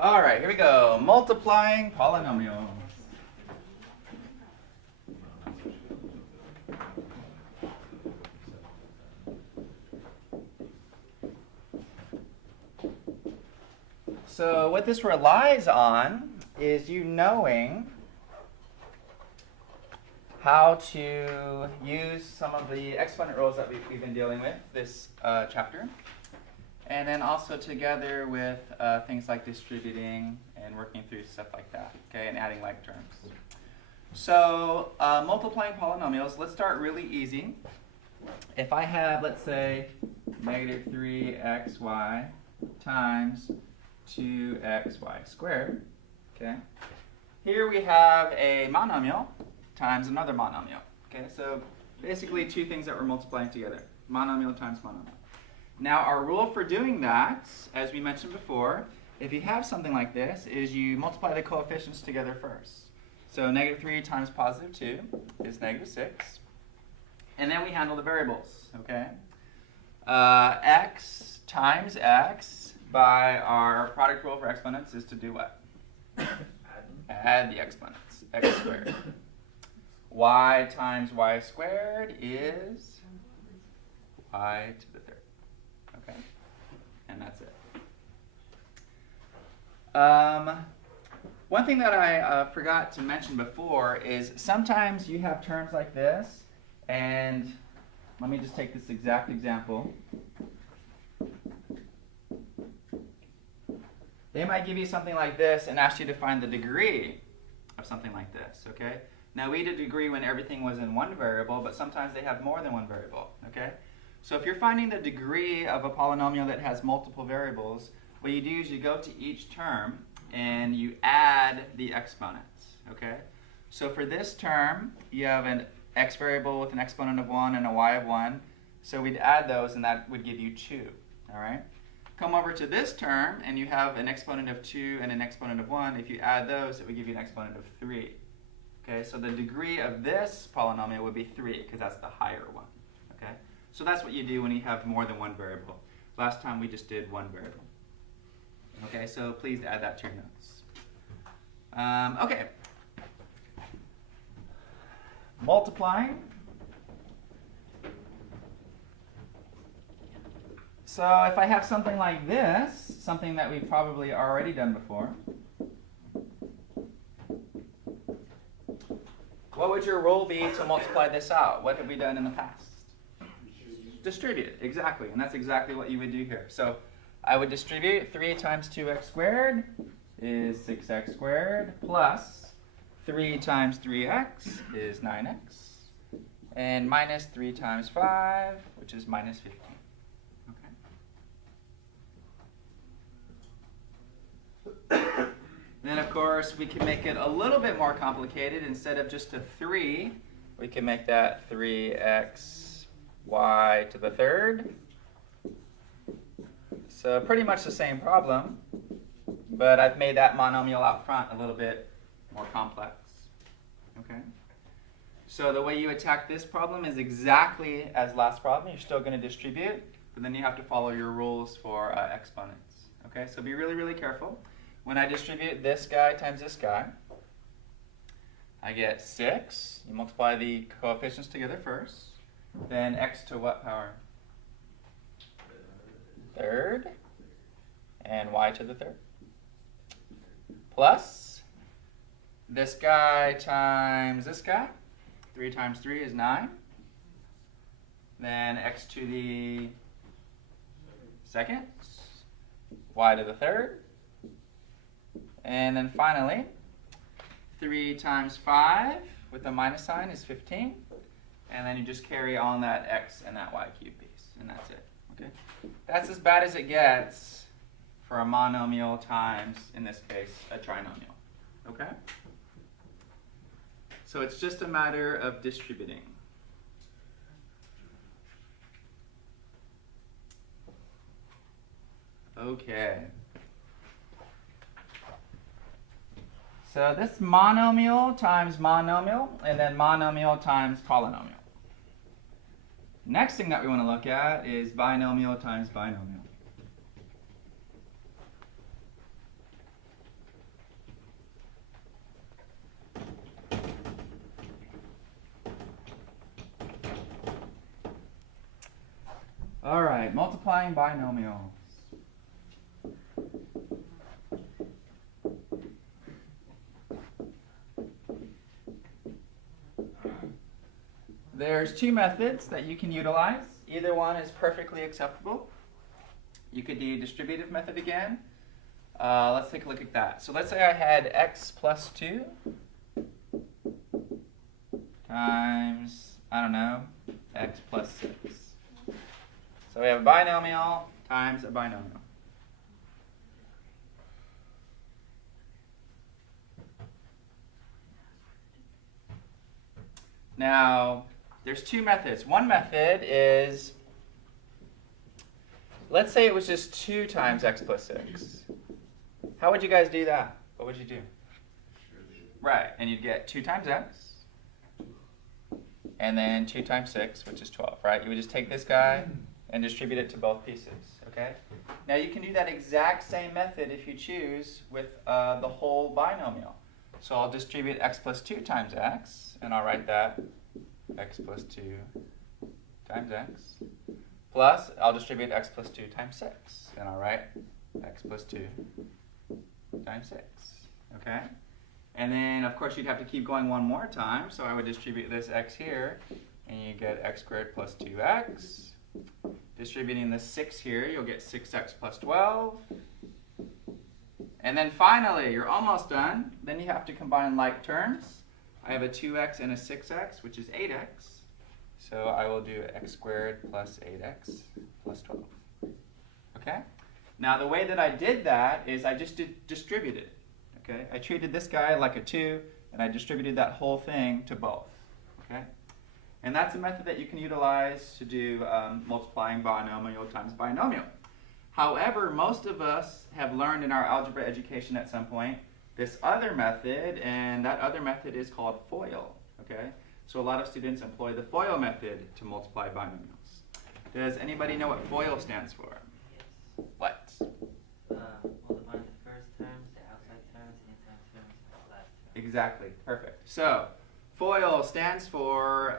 All right, here we go. Multiplying polynomials. So what this relies on is you knowing how to use some of the exponent rules that we've been dealing with this chapter. And then also together with things like distributing and working through stuff like that, okay, and adding like terms. So multiplying polynomials, let's start really easy. If I have, let's say, negative 3xy times 2xy squared, okay, here we have a monomial times another monomial, okay, so basically two things that we're multiplying together, monomial times monomial. Now our rule for doing that, as we mentioned before, if you have something like this, is you multiply the coefficients together first. So negative 3 times positive 2 is negative 6. And then we handle the variables, okay? X times x by our product rule for exponents is to do what? Add the exponents, x squared. Y times y squared is y to the third. Okay, and that's it. One thing that I forgot to mention before is sometimes you have terms like this, and let me just take this exact example. They might give you something like this and ask you to find the degree of something like this, okay? Now we did degree when everything was in one variable, but sometimes they have more than one variable, okay? So if you're finding the degree of a polynomial that has multiple variables, what you do is you go to each term and you add the exponents, okay? So for this term, you have an x variable with an exponent of 1 and a y of 1. So we'd add those and that would give you 2, all right? Come over to this term and you have an exponent of 2 and an exponent of 1. If you add those, it would give you an exponent of 3. Okay, so the degree of this polynomial would be 3 because that's the higher one, okay? So that's what you do when you have more than one variable. Last time we just did one variable. Okay, so please add that to your notes. Okay. Multiplying. So if I have something like this, something that we've probably already done before, what would your rule be to multiply this out? What have we done in the past? Distribute, exactly, and that's exactly what you would do here. So I would distribute 3 times 2x squared is 6x squared plus 3 times 3x is 9x and minus 3 times 5, which is minus 15. Okay. Then of course we can make it a little bit more complicated. Instead of just a 3, we can make that 3x y to the third. So pretty much the same problem, but I've made that monomial out front a little bit more complex. Okay. So the way you attack this problem is exactly as last problem. You're still going to distribute, but then you have to follow your rules for exponents. Okay, so be really, really careful. When I distribute this guy times this guy, I get 6. You multiply the coefficients together first. Then x to what power? Third. And y to the third. Plus this guy times this guy. 3 times 3 is 9. Then x to the second. Y to the third. And then finally, 3 times 5 with the minus sign is 15. And then you just carry on that x and that y cubed piece, and that's it. Okay? That's as bad as it gets for a monomial times, in this case, a trinomial. Okay? So it's just a matter of distributing. Okay. So this monomial times monomial, and then monomial times polynomial. Next thing that we want to look at is binomial times binomial. right, multiplying binomials. There's two methods that you can utilize. Either one is perfectly acceptable. You could do distributive method again. Let's take a look at that. So let's say I had x plus 2 times, I don't know, x plus 6. So we have a binomial times a binomial. Now, there's two methods. One method is, let's say it was just 2 times x plus 6. How would you guys do that? What would you do? Right, and you'd get 2 times x, and then 2 times 6, which is 12, right? You would just take this guy and distribute it to both pieces, okay? Now you can do that exact same method if you choose with the whole binomial. So I'll distribute x plus 2 times x, and I'll write that x plus 2 times x, plus I'll distribute x plus 2 times 6, and I'll write x plus 2 times 6, okay? And then, of course, you'd have to keep going one more time, so I would distribute this x here, and you get x squared plus 2x. Distributing the 6 here, you'll get 6x plus 12. And then finally, you're almost done. Then you have to combine like terms. I have a 2x and a 6x, which is 8x. So I will do x squared plus 8x plus 12. Okay? Now the way that I did that is I just distributed. Okay? I treated this guy like a 2, and I distributed that whole thing to both. Okay? And that's a method that you can utilize to do multiplying binomial times binomial. However, most of us have learned in our algebra education at some point this other method, and that other method is called FOIL. Okay? So a lot of students employ the FOIL method to multiply binomials. Does anybody know what FOIL stands for? Yes. What? Multiplying the first terms, the outside terms, the inside terms, and the last terms. Exactly. Perfect. So FOIL stands for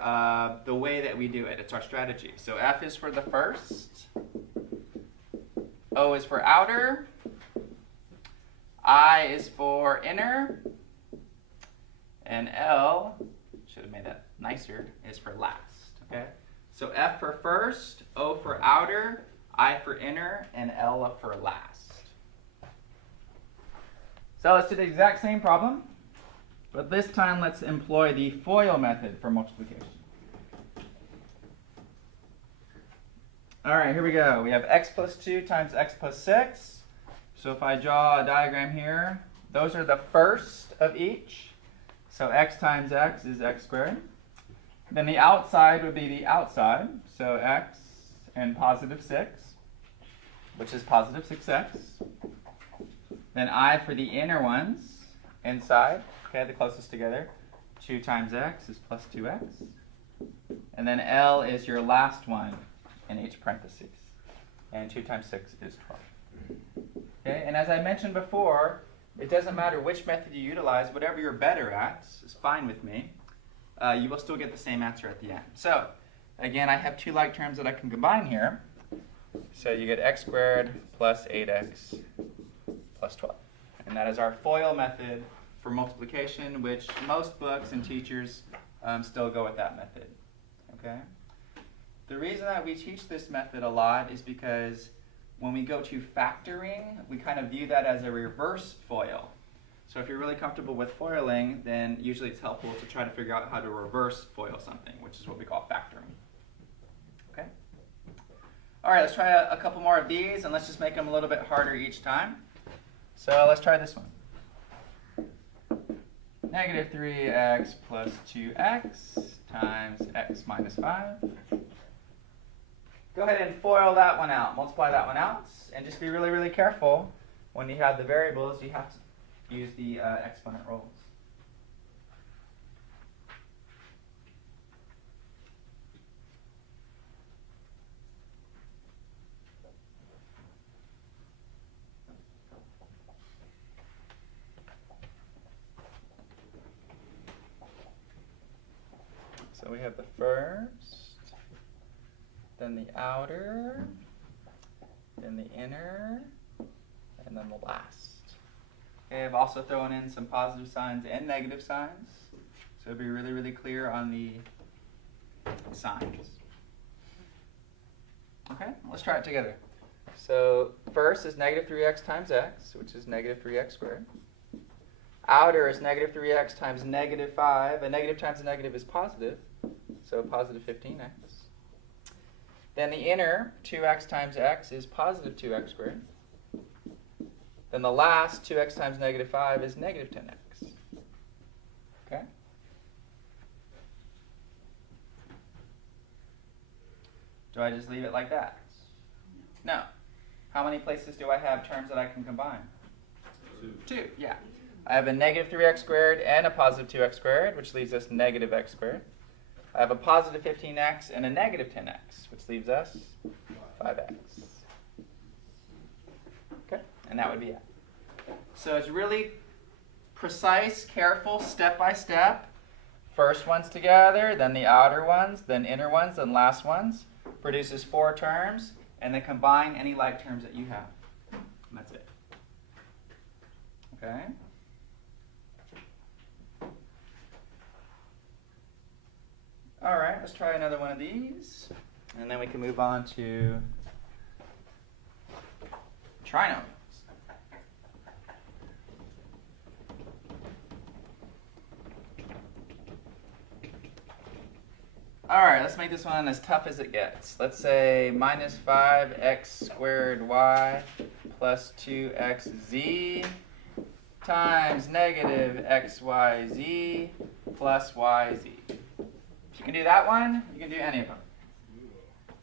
the way that we do it. It's our strategy. So F is for the first, O is for outer, I is for inner, and L, should have made that nicer, is for last. Okay? So F for first, O for outer, I for inner, and L for last. So let's do the exact same problem, but this time let's employ the FOIL method for multiplication. All right, here we go. We have x plus 2 times x plus 6. So if I draw a diagram here, those are the first of each. So x times x is x squared. Then the outside would be the outside. So x and positive 6, which is positive 6x. Then I for the inner ones, inside, okay, the closest together. 2 times x is plus 2x. And then L is your last one in each parentheses. And 2 times 6 is 12. Okay, and as I mentioned before, it doesn't matter which method you utilize, whatever you're better at is fine with me. You will still get the same answer at the end. So, again, I have two like terms that I can combine here. So you get x squared plus 8x plus 12. And that is our FOIL method for multiplication, which most books and teachers still go with that method. Okay? The reason that we teach this method a lot is because when we go to factoring, we kind of view that as a reverse FOIL. So if you're really comfortable with foiling, then usually it's helpful to try to figure out how to reverse FOIL something, which is what we call factoring. Okay? All right, let's try a couple more of these, and let's just make them a little bit harder each time. So let's try this one. Negative 3x plus 2x times x minus 5. Go ahead and FOIL that one out, multiply that one out, and just be really, really careful when you have the variables. You have to use the exponent rules. So we have the first, then the outer, then the inner, and then the last. Okay, I've also thrown in some positive signs and negative signs, so be really, really clear on the signs. Okay, let's try it together. So first is negative 3x times x, which is negative 3x squared. Outer is negative 3x times negative 5. A negative times a negative is positive, so positive 15x. Then the inner, 2x times x, is positive 2x squared. Then the last, 2x times negative 5, is negative 10x. Okay? Do I just leave it like that? No. How many places do I have terms that I can combine? Two, yeah. I have a negative 3x squared and a positive 2x squared, which leaves us negative x squared. I have a positive 15x and a negative 10x, which leaves us 5x. Okay, and that would be it. So it's really precise, careful, step by step. First ones together, then the outer ones, then inner ones, then last ones. Produces 4 terms, and then combine any like terms that you have. And that's it. Okay? All right, let's try another one of these, and then we can move on to trinomials. All right, let's make this one as tough as it gets. Let's say minus 5x squared y plus 2xz times negative xyz plus yz. If you can do that one, you can do any of them.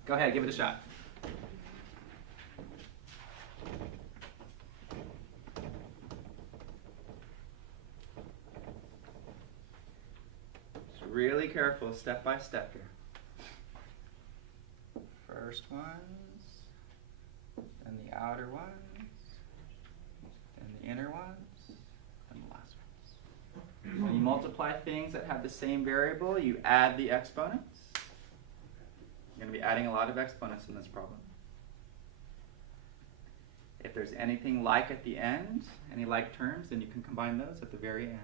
Go ahead, give it a shot. Just really careful, step by step here. First ones, then the outer ones, then the inner ones, and the last ones. When you multiply things that have the same variable, you add the exponents. You're going to be adding a lot of exponents in this problem. If there's anything like at the end, any like terms, then you can combine those at the very end.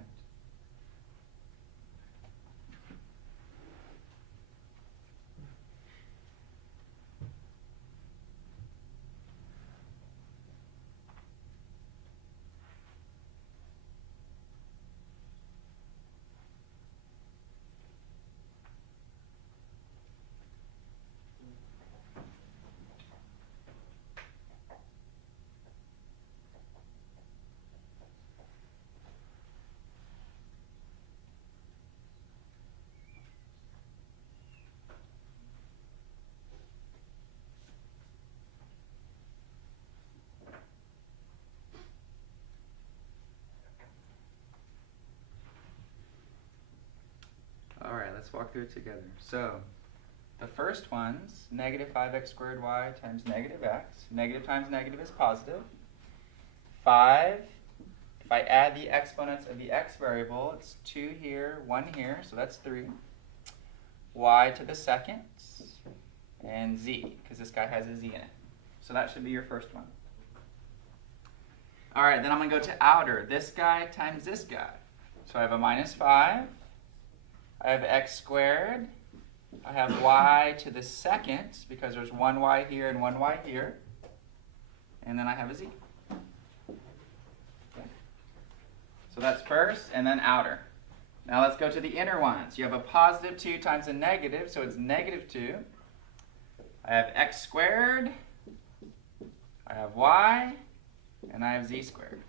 All right, let's walk through it together. So, the first one's negative 5x squared y times negative x. Negative times negative is positive. 5, if I add the exponents of the x variable, it's 2 here, 1 here, so that's 3. Y to the second, and z, because this guy has a z in it. So that should be your first one. All right, then I'm going to go to outer. This guy times this guy. So I have a minus 5. I have x squared. I have y to the second, because there's 1 y here and 1 y here. And then I have a z. Okay. So that's first, and then outer. Now let's go to the inner ones. You have a positive 2 times a negative, so it's negative 2. I have x squared. I have y. And I have z squared.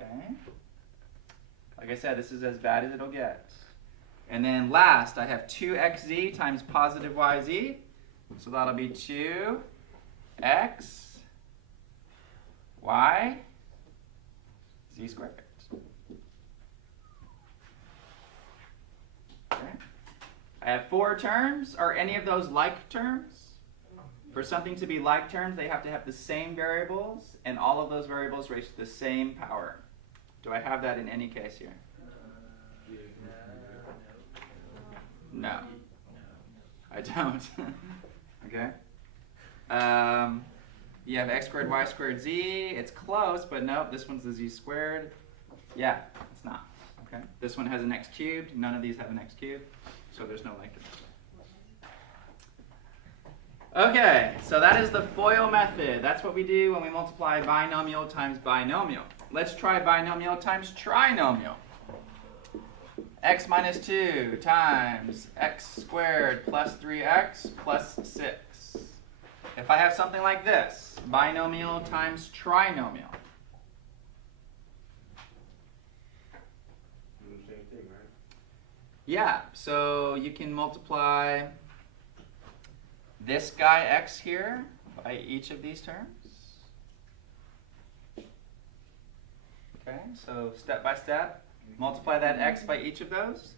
Okay. Like I said, this is as bad as it'll get. And then last, I have 2xz times positive yz. So that'll be 2x, y, z squared. Okay. I have 4 terms. Are any of those like terms? For something to be like terms, they have to have the same variables, and all of those variables raise to the same power. Do I have that in any case here? No. I don't. Okay? You have x squared, y squared, z. It's close, but nope, this one's the z squared. Yeah, it's not. Okay. This one has an x cubed. None of these have an x cubed, so there's no link. Okay, so that is the FOIL method. That's what we do when we multiply binomial times binomial. Let's try binomial times trinomial. X minus 2 times x squared plus 3x plus 6. If I have something like this, binomial times trinomial. Same thing, right? Yeah, so you can multiply this guy x here by each of these terms. Okay, so step by step, multiply that x by each of those,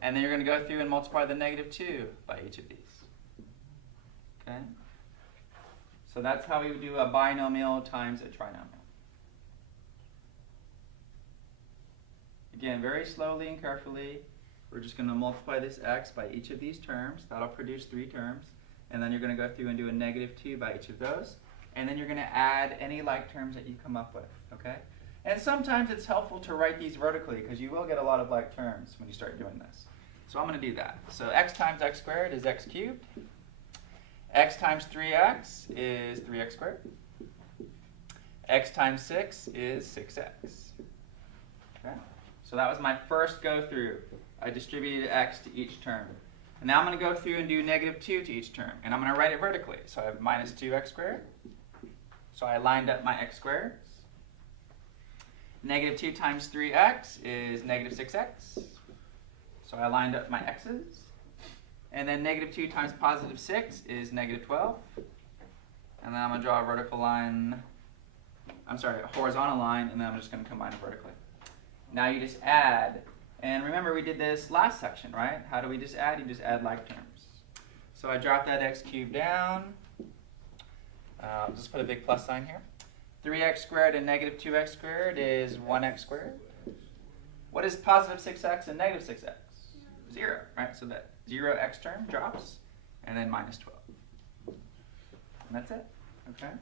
and then you're going to go through and multiply the negative 2 by each of these. Okay, so that's how we would do a binomial times a trinomial. Again, very slowly and carefully, we're just going to multiply this x by each of these terms. That'll produce 3 terms. And then you're going to go through and do a negative 2 by each of those. And then you're going to add any like terms that you come up with. Okay? And sometimes it's helpful to write these vertically because you will get a lot of like terms when you start doing this. So I'm going to do that. So x times x squared is x cubed. X times 3x is 3x squared. X times 6 is 6x. Okay? So that was my first go through. I distributed x to each term. And now I'm going to go through and do negative 2 to each term. And I'm going to write it vertically. So I have minus 2x squared. So I lined up my x squareds. Negative 2 times 3x is negative 6x. So I lined up my x's. And then negative 2 times positive 6 is negative 12. And then I'm going to draw a vertical line. I'm sorry, a horizontal line. And then I'm just going to combine it vertically. Now you just add. And remember, we did this last section, right? How do we just add? You just add like terms. So I drop that x cubed down. Just put a big plus sign here. 3x squared and negative 2x squared is 1x squared. What is positive 6x and negative 6x? 0, right? So that 0x term drops, and then minus 12. And that's it, okay?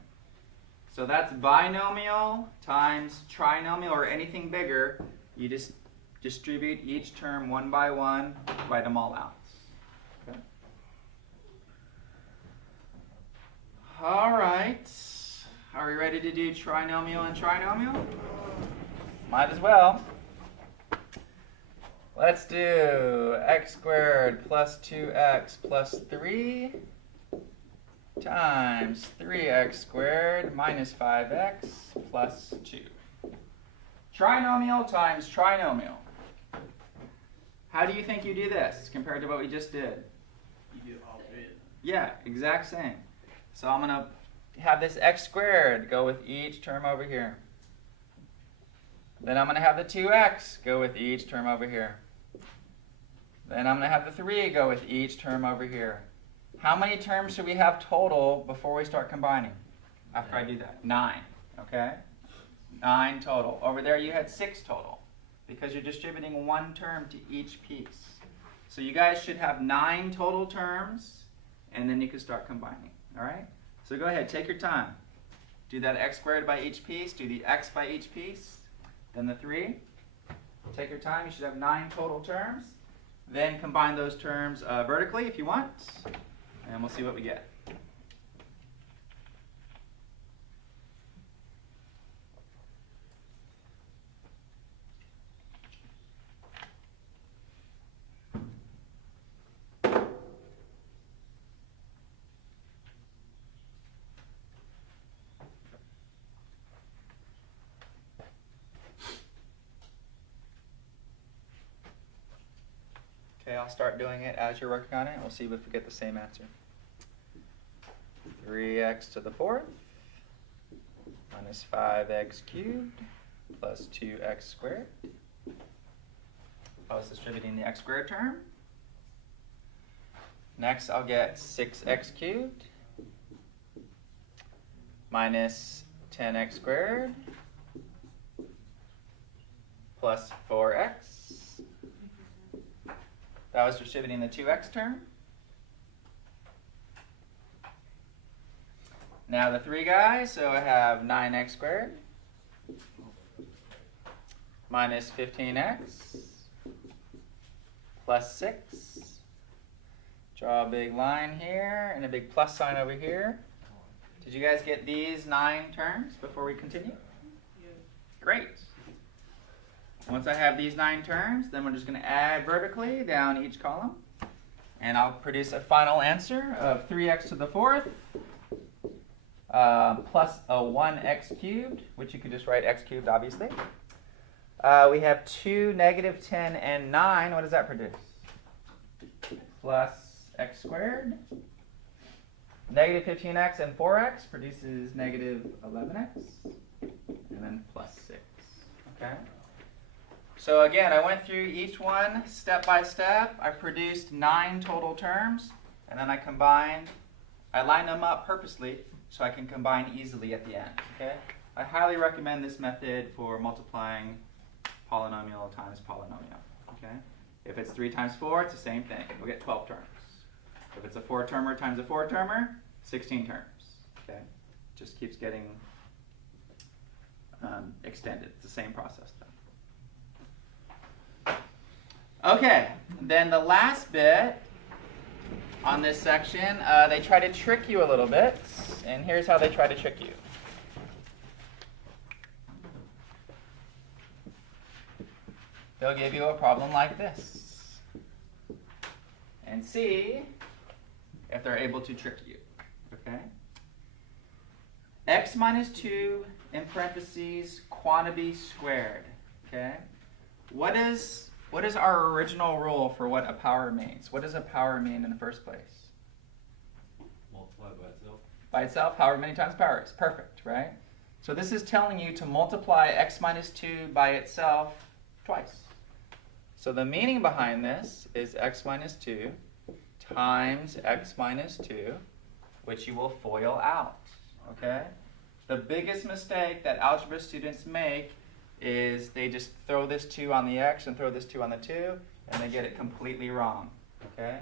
So that's binomial times trinomial, or anything bigger. You just distribute each term one by one, write them all out. Okay. All right. Are we ready to do trinomial and trinomial? Might as well. Let's do x squared plus 2x plus 3 times 3x squared minus 5x plus 2. Trinomial times trinomial. How do you think you do this compared to what we just did? You do all three. Yeah, exact same. So I'm going to have this x squared go with each term over here. Then I'm going to have the 2x go with each term over here. Then I'm going to have the 3 go with each term over here. How many terms should we have total before we start combining? After I do that? 9. Okay? 9 total. Over there you had 6 total because you're distributing one term to each piece. So you guys should have 9 total terms, and then you can start combining. All right? So go ahead, take your time. Do that x squared by each piece. Do the x by each piece. Then the 3. Take your time. You should have 9 total terms. Then combine those terms vertically if you want, and we'll see what we get. Okay, I'll start doing it as you're working on it, and we'll see if we get the same answer. 3x to the 4th minus 5x cubed plus 2x squared. I was distributing the x squared term. Next, I'll get 6x cubed minus 10x squared plus 4x. That was distributing the 2x term. Now the 3 guys, so I have 9x squared minus 15x plus 6. Draw a big line here and a big plus sign over here. Did you guys get these 9 terms before we continue? Great. Once I have these 9 terms, then we're just going to add vertically down each column. And I'll produce a final answer of 3x to the 4th plus a 1x cubed, which you could just write x cubed, obviously. We have 2, negative 10, and 9. What does that produce? Plus x squared. Negative 15x and 4x produces negative 11x. And then plus 6. Okay? So again, I went through each one step by step. I produced 9 total terms. And then I lined them up purposely so I can combine easily at the end. Okay? I highly recommend this method for multiplying polynomial times polynomial. Okay? If it's 3 times 4, it's the same thing. We'll get 12 terms. If it's a 4-termer times a 4-termer, 16 terms. Okay? Just keeps getting extended. It's the same process though. Okay, then the last bit on this section, they try to trick you a little bit, and here's how they try to trick you. They'll give you a problem like this and see if they're able to trick you. Okay? X minus 2 in parentheses quantity squared. Okay? What is our original rule for what a power means? What does a power mean in the first place? Multiply by itself. By itself, however many times power is. Perfect, right? So this is telling you to multiply x minus 2 by itself twice. So the meaning behind this is x minus 2 times x minus 2, which you will FOIL out. Okay? The biggest mistake that algebra students make is they just throw this 2 on the x and throw this 2 on the 2, and they get it completely wrong. Okay?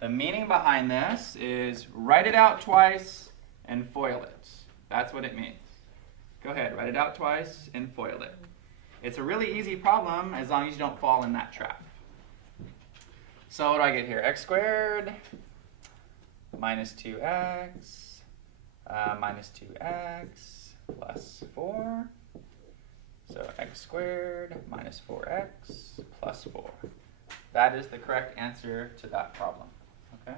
The meaning behind this is write it out twice and FOIL it. That's what it means. Go ahead, write it out twice and FOIL it. It's a really easy problem as long as you don't fall in that trap. So what do I get here? X squared minus 2x minus 2x plus 4. So x squared minus 4x plus 4. That is the correct answer to that problem. Okay?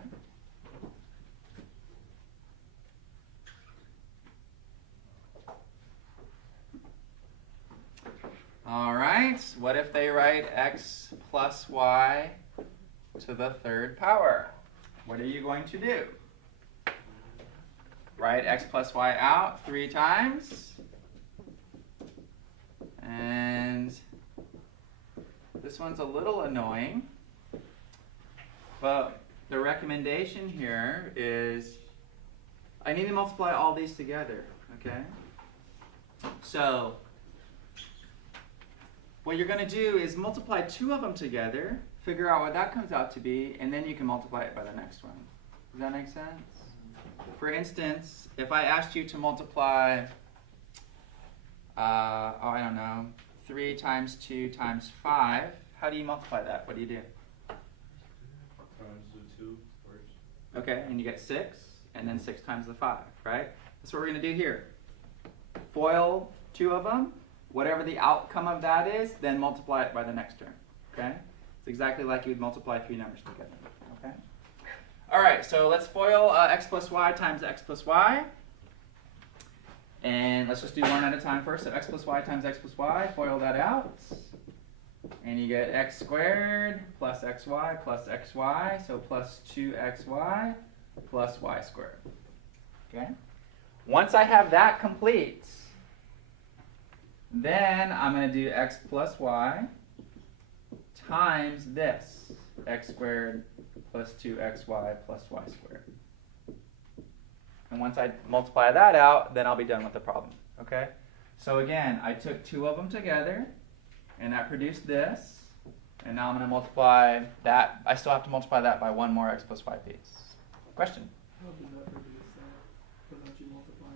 All right, what if they write x plus y to the 3rd power? What are you going to do? Write x plus y out 3 times. And this one's a little annoying, but the recommendation here is I need to multiply all these together, okay? So what you're going to do is multiply 2 of them together, figure out what that comes out to be, and then you can multiply it by the next one. Does that make sense? For instance, if I asked you to multiply, I don't know, 3 times 2 times 5, how do you multiply that? What do you do? Times the 2 first. Okay, and you get 6, and then 6 times the 5, right? That's what we're going to do here. FOIL 2 of them. Whatever the outcome of that is, then multiply it by the next term. Okay? It's exactly like you would multiply 3 numbers together. Okay? All right, so let's FOIL x plus y times x plus y. And let's just do one at a time first. So x plus y times x plus y, FOIL that out. And you get x squared plus xy plus xy, so plus 2xy plus y squared. Okay? Once I have that complete, then I'm going to do x plus y times this, x squared plus 2xy plus y squared. And once I multiply that out, then I'll be done with the problem. Okay? So again, I took 2 of them together, and that produced this. And now I'm going to multiply that. I still have to multiply that by 1 more x plus y piece. Question? How did that produce that without you multiplying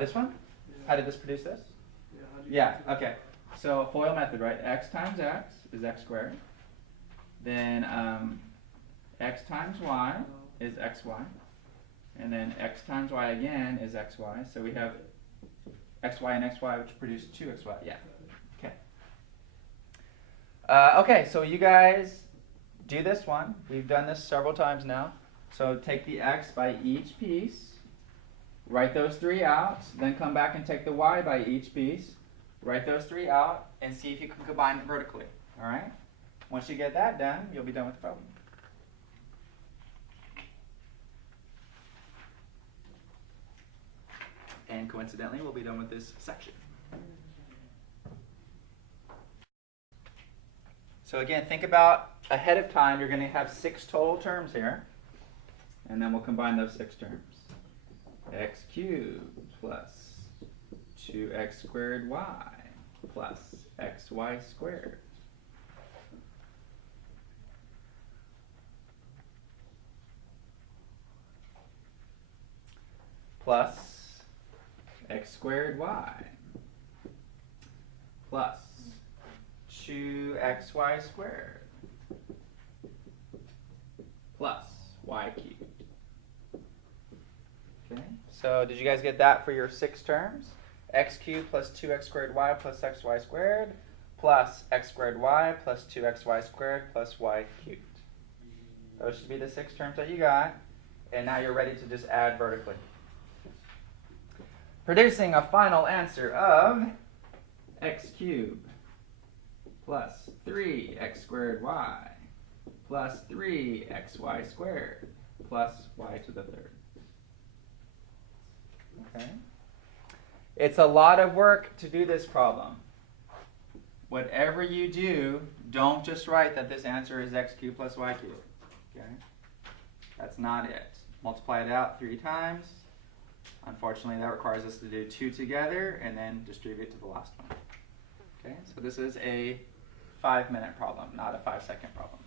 This one? How did this produce this? Yeah, how do you Yeah, get to that? okay. So FOIL method, right? X times x is x squared. Then x times y is xy. And then x times y again is xy. So we have xy and xy, which produce 2xy. Yeah. Okay. Okay, so you guys do this one. We've done this several times now. So take the x by each piece. Write those 3 out. Then come back and take the y by each piece. Write those 3 out and see if you can combine it vertically. All right? Once you get that done, you'll be done with the problem. And coincidentally, we'll be done with this section. So again, think about ahead of time, you're going to have 6 total terms here. And then we'll combine those 6 terms. X cubed plus 2x squared y plus xy squared. Plus x squared y plus 2xy squared plus y cubed. Okay, so did you guys get that for your 6 terms? X cubed plus 2x squared y plus xy squared plus x squared y plus 2xy squared plus y cubed. Those should be the 6 terms that you got. And now you're ready to just add vertically. Producing a final answer of x cubed plus 3x squared y plus 3xy squared plus y to the 3rd. Okay. It's a lot of work to do this problem. Whatever you do, don't just write that this answer is x cubed plus y cubed. Okay? That's not it. Multiply it out 3 times. Unfortunately, that requires us to do 2 together and then distribute to the last one. Okay? So this is a 5-minute problem, not a 5-second problem.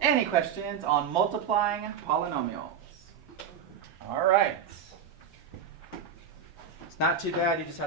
Any questions on multiplying polynomials? All right. It's not too bad. You just have to